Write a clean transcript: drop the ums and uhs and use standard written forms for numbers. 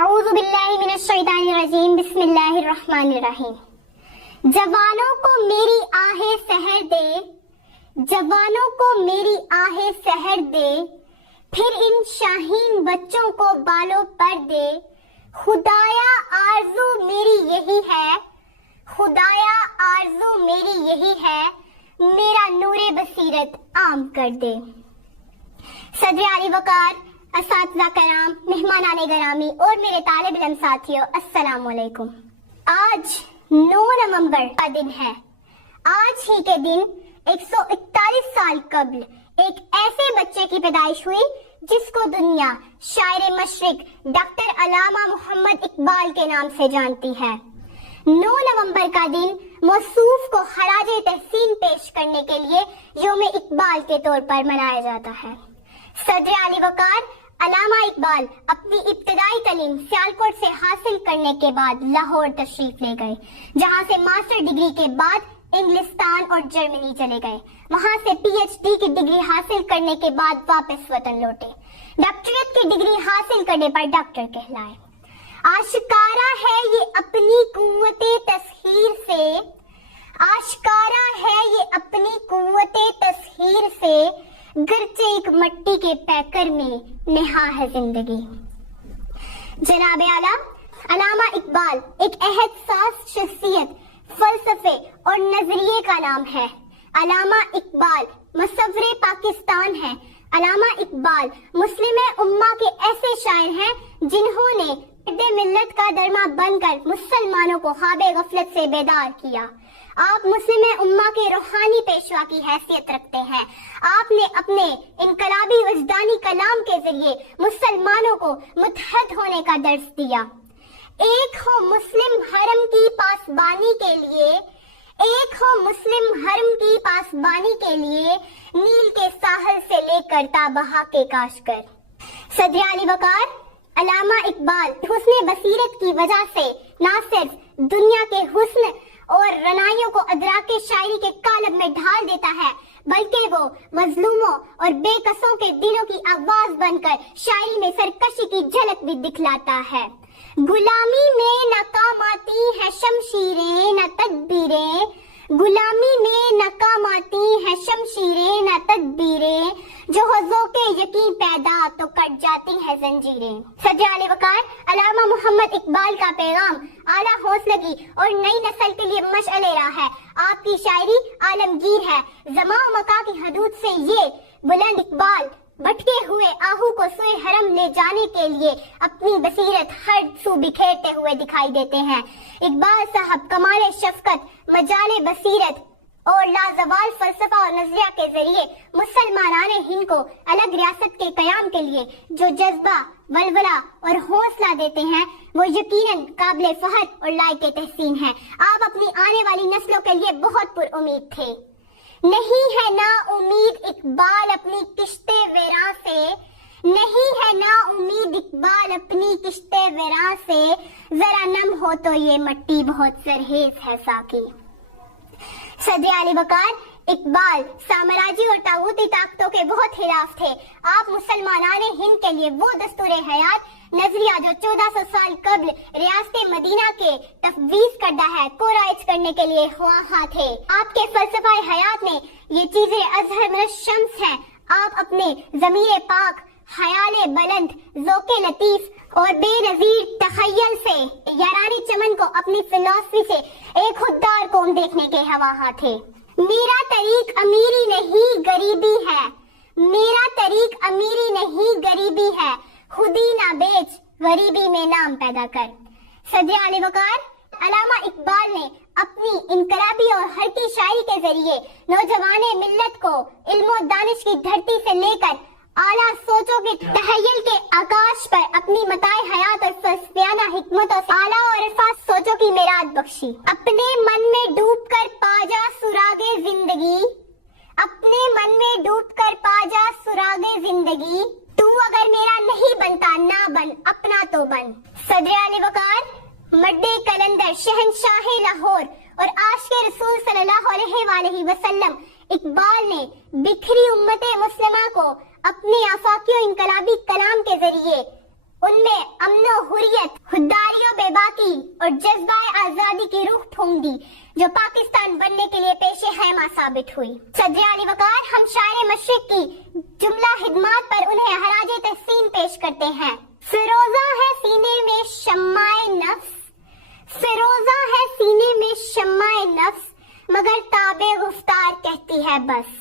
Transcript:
اعوذ باللہ من الشیطان الرجیم بسم اللہ الرحمن الرحیم۔ جوانوں کو میری آہیں سحر دے، جوانوں کو میری آہیں سحر دے، پھر ان شاہین بچوں کو بالوں پر دے۔ خدایا آرزو میری یہی ہے، خدایا آرزو میری یہی ہے، میرا نور بصیرت عام کر دے۔ صدر علی وقار، اساتذہ کرام، مہمانان گرامی اور میرے طالب علم ساتھیوں، السلام علیکم۔ آج 9 نومبر کا دن ہے۔ آج ہی کے دن 141 سال قبل ایک ایسے بچے کی پیدائش ہوئی جس کو دنیا شاعر مشرق ڈاکٹر علامہ محمد اقبال کے نام سے جانتی ہے۔ 9 نومبر کا دن موصوف کو خراج تحسین پیش کرنے کے لیے یوم اقبال کے طور پر منایا جاتا ہے۔ صدر علی وقار علامہ اقبال اپنی ابتدائی تعلیم سیالکوٹ سے حاصل کرنے کے بعد لاہور تشریف لے گئے، جہاں سے ماسٹر ڈگری کے بعد انگلستان اور جرمنی چلے گئے۔ وہاں سے پی ایچ ڈی کی ڈگری حاصل کرنے کے بعد واپس وطن لوٹے۔ ڈاکٹریٹ کی ڈگری حاصل کرنے پر ڈاکٹر کہلائے۔ آشکارا ہے یہ اپنی قوت تسخیر سے، آشکارا ہے یہ اپنی قوت تسخیر سے، گرچہ ایک مٹی کے پیکر میں نہا ہے زندگی۔ جناب اعلیٰ علامہ اقبال ایک عہد ساز شخصیت، فلسفے اور نظریے کا نام ہے۔ علامہ اقبال مصور پاکستان ہے۔ علامہ اقبال مسلم امہ کے ایسے شاعر ہیں جنہوں نے ملت کا درما بن کر مسلمانوں کو خواب غفلت سے بیدار کیا۔ آپ مسلم امہ کے روحانی پیشوا کی حیثیت رکھتے ہیں۔ آپ نے اپنے انقلابی وجدانی کلام کے ذریعے مسلمانوں کو متحد ہونے کا درس دیا۔ ایک ہو مسلم حرم کی پاسبانی کے لیے، ایک ہو مسلم حرم کی پاسبانی کے لیے، نیل کے ساحل سے لے کر تا بہا کے کاشگر۔ صدر علی وقار علامہ اقبال حسن بصیرت کی وجہ سے نہ صرف دنیا کے حسن اور رنائیوں کو ادراک شاعری کے قالب میں ڈھال دیتا ہے، بلکہ وہ مظلوموں اور بے کسوں کے دلوں کی آواز بن کر شاعری میں سرکشی کی جھلک بھی دکھلاتا ہے۔ غلامی میں ناکام آتی ہیں شمشیریں نہ تدبیریں، غلامی میں ناکام آتی ہیں شمشیریں نہ تدبیریں، جو ہو ذوق یقین پیدا تو کٹ جاتی ہیں زنجیریں۔ صدر علی وقار علامہ محمد اقبال کا پیغام اعلیٰ حوصلگی اور نئی نسل کے لیے مشعل راہ ہے۔ آپ کی شاعری عالمگیر ہے۔ زمان و مکان کی حدود سے یہ بلند اقبال بھٹکے ہوئے آہو کو سوئے حرم لے جانے کے لیے اپنی بصیرت ہر سو بکھیرتے ہوئے دکھائی دیتے ہیں۔ اقبال صاحب کمال شفقت، مجال بصیرت اور لازوال فلسفہ اور نظریہ کے ذریعے مسلمانان ہند کو الگ ریاست کے قیام کے لیے جو جذبہ، ولولہ اور حوصلہ دیتے ہیں وہ یقیناً قابل فخر اور لائق تحسین ہے۔ آپ اپنی آنے والی نسلوں کے لیے بہت پر امید تھے۔ نہیں ہے نا امید اقبال اپنی کشتے ویراں سے، نہیں ہے نا امید اقبال اپنی کشتے ویراں سے، ذرا نم ہو تو یہ مٹی بہت سرہیز ہے ساقی۔ صدر علی وقار اقبال سامراجی اور طاغوتی طاقتوں کے بہت خلاف تھے۔ آپ مسلمانان ہند کے لیے وہ دستور حیات نظریہ جو 1400 سال قبل ریاست مدینہ کے تفویض کردہ ہے کو رائج کرنے کے لیے خواہاں تھے۔ آپ کے فلسفہ حیات میں یہ چیزیں اظہر من الشمس ہیں۔ آپ اپنے ضمیر پاک، خیال بلند، ذوق لطیف اور بے نظیر تخیل سے یارانی چمن کو اپنی فلسفی سے ایک خوددار قوم دیکھنے کے خواہاں تھے۔ میرا طریق امیری نہیں غریبی ہے، میرا طریق امیری نہیں غریبی ہے، خودی نہ بیچ غریبی میں نام پیدا کر۔ صدر علی وقار علامہ اقبال نے اپنی انقلابی اور حرکی شاعری کے ذریعے نوجوان ملت کو علم و دانش کی دھرتی سے لے کر اعلیٰ سوچوں کے تخیل کے آکاش پر اپنی متاع حیات اور فلسفیانہ حکمتوں سے اعلیٰ اور عرفان سوچوں کی میراث بخشی۔ اپنے من میں ڈوب کر پا جا سراغ زندگی، اپنے من میں ڈوب کر پا جا سراغ زندگی، تو اگر میرا نہیں بنتا نہ بن اپنا تو بن۔ صدر علی وقار مرد کلندر، شہنشاہ لاہور اور عاشق رسول صلی اللہ علیہ وآلہ وسلم اقبال نے بکھری امت مسلمہ کو اپنے آفاقی و انقلابی کلام کے ذریعے ان میں امن و حریت، خودداری و بے باکی اور جذبہ آزادی کی روح پھونک دی جو پاکستان بننے کے لیے پیش خیمہ ثابت ہوئی۔ صدر علی وقار ہم شاعر مشرق کی جملہ خدمات پر انہیں خراج تحسین پیش کرتے ہیں۔ فیروزہ ہے سینے میں شمع نفس، فیروزہ ہے سینے میں شمع نفس، مگر تاب گفتار کہتی ہے بس۔